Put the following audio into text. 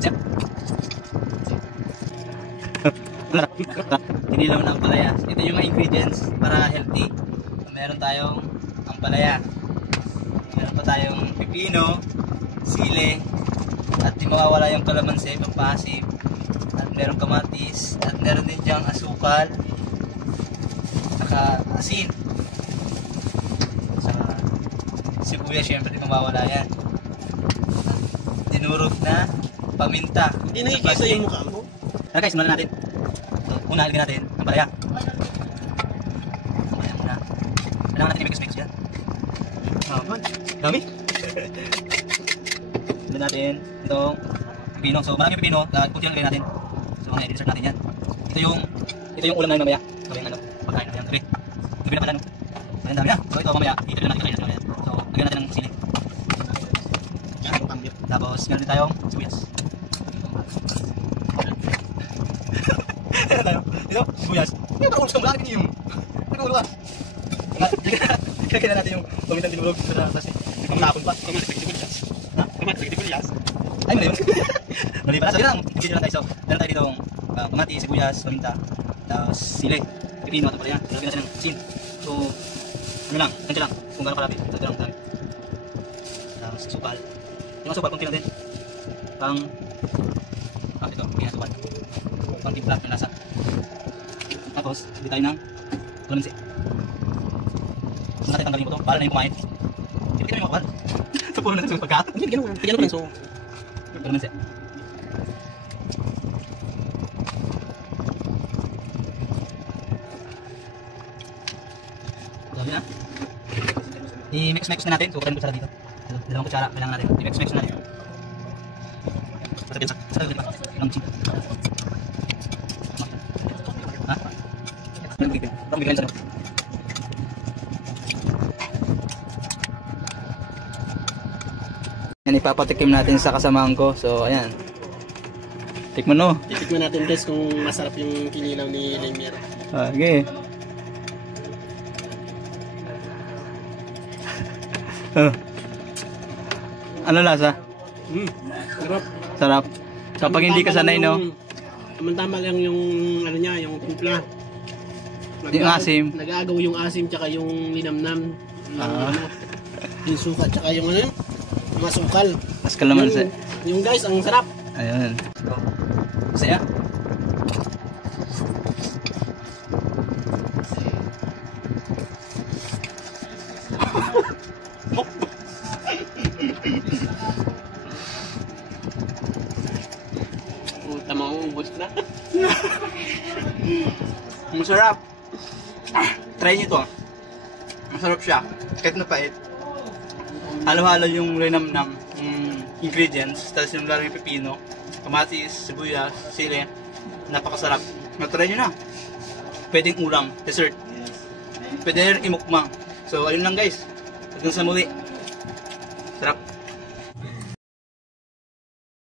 Siya. Inilaw na ampalaya. Ito yung mga ingredients para healthy. Meron tayong ampalaya. Meron pa tayong pipino, sili, at di mawawala yung kalamansi, pampasim. At meron kamatis, at meron din diyang asukal, saka asin. Saka sibuyas, syempre di mawawala yan. At dinurog na paminta. Hindi nakikita yung mukha mo. Guys, simulan natin. So, una, halagyan natin ang palaya. Ayan muna. Kailangan natin i-mix-mix yan. Dami? Halagyan natin itong pipino. So, maraming pipino. Kunti lang lagyan natin. So, ngayon, i-dessert natin yan. Ito yung ulam namin mamaya. Gawing pagkain natin. Gabi. Gabi na pala, no? So, ang dami na. So, ito mamaya. Ito na natin kain natin mamaya. So, lagyan natin ng sili. Tapos, meron din tayong sibuyas. Ito, sibuyas. Hindi ba ulos kang bakit yung nag-ulo ka? Kaya natin yung pamintang dinulog sa sasi. Nagpapalapon pa. Kamatis lagi sibuyas. Ay, mali yun. Mali pala. So, yun lang. Nag-video lang tayo. So, meron tayo ditong kamatis, sibuyas, paminta, tapos sili, pipino, at pala yan. Nalagyan natin ng asin. So, ano lang, tansya lang. Kung gano'ng kalapit. Ito lang dami. Tapos, supal. Yung supal, kunti lang din. Ito, pinasupal. Pang timpla, yung lasa. Tapos, hindi tayo ng kalamansi. Kung natin tanggalin ko ito, para na yung kumain. Hindi kami makapal. Ito puro na ito sa pagka. Hindi, ganun lang. So, kalamansi. Sabi na. I-mix-mix na natin. So, karin kutsara dito. Dalawang kutsara, kailangan natin. I-mix-mix na natin. Sa dito pa. Ilang chip. Ha? Parang bigyan sa loob. Yan, ipapatikim natin sa kasamahan ko. So, ayan. Tikman mo. titikman natin guys kung masarap yung kinilaw ni Lemir. Okay. Ano lasa? Sarap. Sarap. Kapag hindi ka sanay, no? Tama lang yung ano niya, yung timpla. Yung asim. Nag-aagaw yung asim tsaka yung linamnam. Yung suka tsaka yung ano yun? Yung masukal. Mas kalamansi. Yung guys, ang sarap. Ayun. Saya. Puta, mauubos na. Masarap. Try nyo to. Masarap siya. Kahit napait. Halo-halo yung linamnam, yung ingredients, tapos yung lalo yung pipino, kamatis, sibuyas, sili. Napakasarap. Matry nyo na. Pwedeng ulam, dessert. Pwede rin imukmang. So, ayun lang guys. Hanggang sa muli. Sarap.